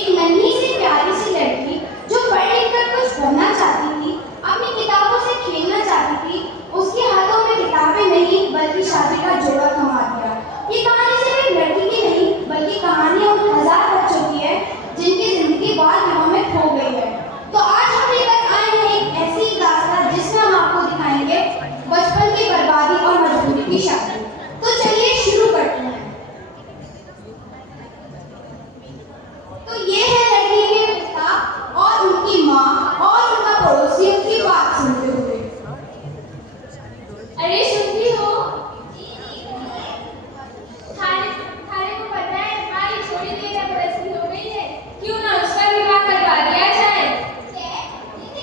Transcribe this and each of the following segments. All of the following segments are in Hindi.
एक नन्ही सी प्यारी सी लड़की जो पढ़ लिख कर कुछ बनना चाहती थी, अपनी किताबों से खेलना चाहती थी, उसके हाथों में किताबें नहीं बल्कि शादी का जोड़ा थमा दिया। ये कहानी सिर्फ एक लड़की की नहीं बल्कि कहानी उन हजार बच्चों की है जिनकी जिंदगी बाल विवाह में खो गई है। तो आज हम लेकर आए हैं एक ऐसी दास्तान जिसमें हम आपको दिखाएंगे बचपन की बर्बादी और मजबूरी की शादी। तो चलिए शुरू करते हैं। तो ये है लड़की के पिता और उनकी माँ और उनका पड़ोसी उनकी बात सुनते हुए। अरे सुनती हो? थारे को पता है हमारी छोटी 13 बरस की हो गई है, क्यों ना उसका विवाह करवा दिया जाए।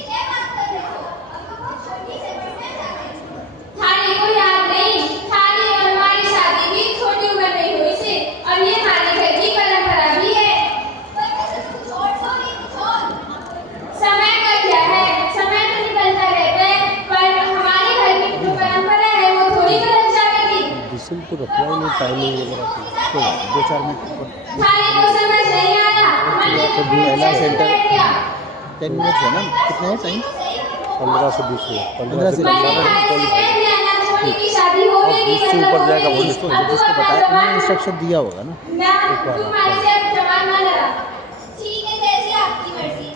क्या बात कर रहे हो? अब तो बहुत छोटी से बढ़ने जा रही हो। थारे को याद नहीं, थारी और हमारी शादी भी छोटी उम्र में हुई थी और ये हमारे घर की परंपरा भी है। पर वैसे तुम छोड़ कुछ और। समय का क्या है, समय तो निकलता रहता है, पर हमारे घर की जो परंपरा है वो थोड़ी बदल जाएगी। डिसल तो रखवा ही नहीं, टाइमिंग वगैरह तो 2-4 मिनट थारे को समझ नहीं आया, हमने तो पहला सेंटर कर दिया। 10 मिनट्स है ना, कितने हैं टाइम? 15 से 20 मिनट, 15 से मैंने 15 थारे से मिनट। कह दिया ना, छोटी की शादी हो और गई 20 से ऊपर जाएगा वो जिसको बताया उन्होंने इंस्ट्रक्शन दिया होगा ना। तुम्हारे से अब जवान ना लगा। ठीक है, जैसी आपकी मर्जी।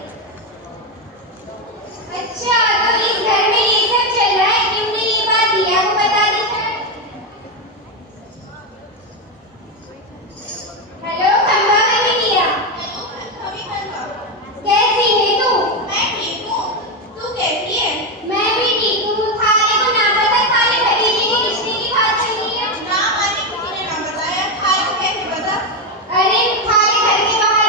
अच्छा, तो इस घर में ये सब चल रहा है, तुमने ये बात दिया वो बता दी सर। हेलो खंबा में दिया। कैसी है तू? मैं ठीक हूँ। तू कैसी है? मैं भी ठीक हूँ। थारे को ना पता थारे भतीजे को रिश्ते की बात चली है। ना माने किसी ने ना बताया। थारे को कैसे पता? अरे थारे घर के बाहर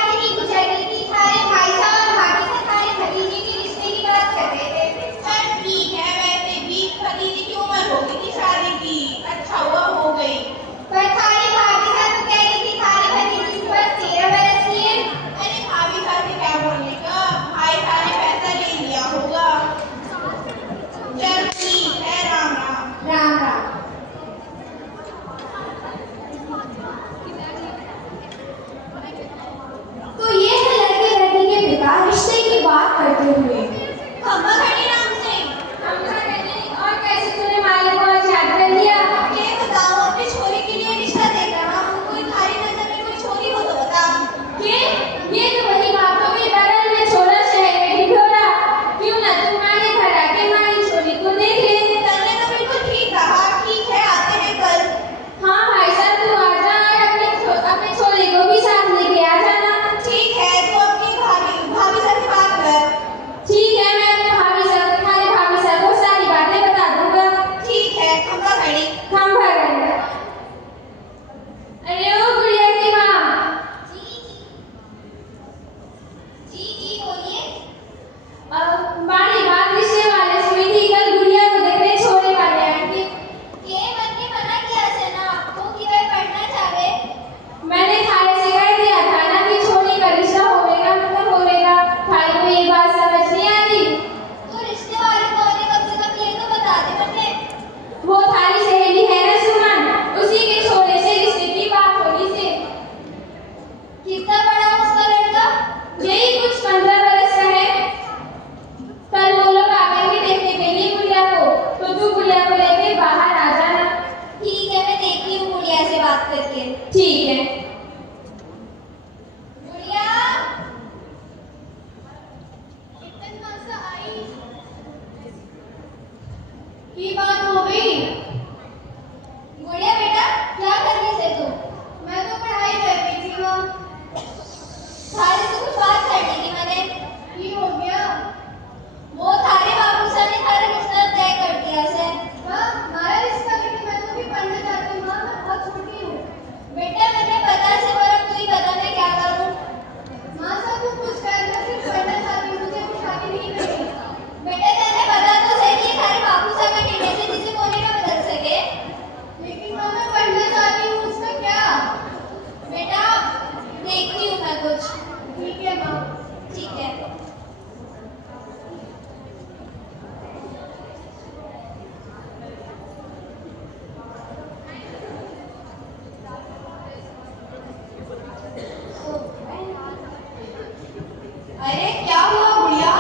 अरे क्या हुआ गुड़िया?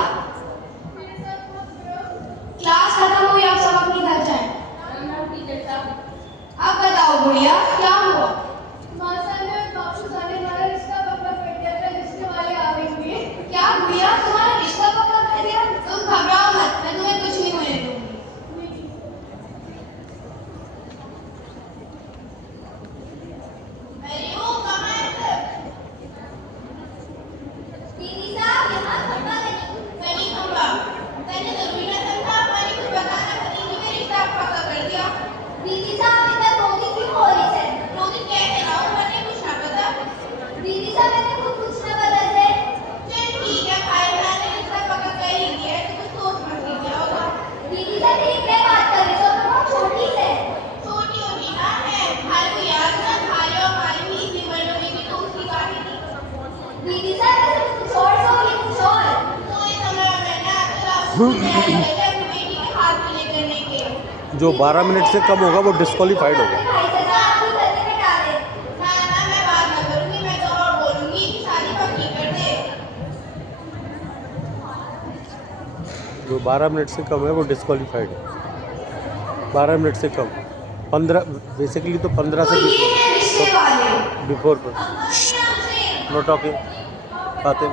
क्लास खत्म हुई, अब सब अपनी घर जाएं। अब बताओ गुड़िया क्या हुआ? क्या गुड़िया तुम्हारा रिश्ता पक्का कर दिया? तुम घबराओ मत, मैं तुम्हें कुछ नहीं होने दूंगी। दीदी साहब यहाँ खंबा नहीं खंबा मैंने जरूरी ना समझा, हमारी कुछ बताना खरीदी में रिश्ता पक्का कर दिया। दीदी साहब इतना रोती क्यों हो रही है? रोजी कैसे लाऊं, मैंने कुछ ना पता। दीदी साहब मैंने खुद कुछ ना पता है। चल ठीक है, भाई मैंने रिश्ता पक्का कर ही दिया है, तो कुछ सोच मत के क्या होगा। दीदी साहब ये क्या बात कर रही हो? तो बहुत छोटी है। छोटी होती ना है, भाई को याद ना, भाई और भाई भी इसी वर्ल्ड में भी तो उसकी काटी थी। दीदी साहब ऐसे कुछ और सोगी, कुछ और। तो ये समय मैंने आपसे अपनी बेटी के हाथ पीले करने के। जो 12 मिनट से कम होगा वो डिस्क्वालीफाइड होगा। भाई से साहब की गलती में डाले। ना मैं बात ना करूंगी, मैं तो और बोलूंगी कि शादी पक्की कर दे। जो 12 मिनट से कम है वो डिस्क्वालीफाइड है। 12 मिनट से कम, 15 बेसिकली तो 15 से तो ये है रिश्ते वाले। बिफोर नो टॉकिंग, बातें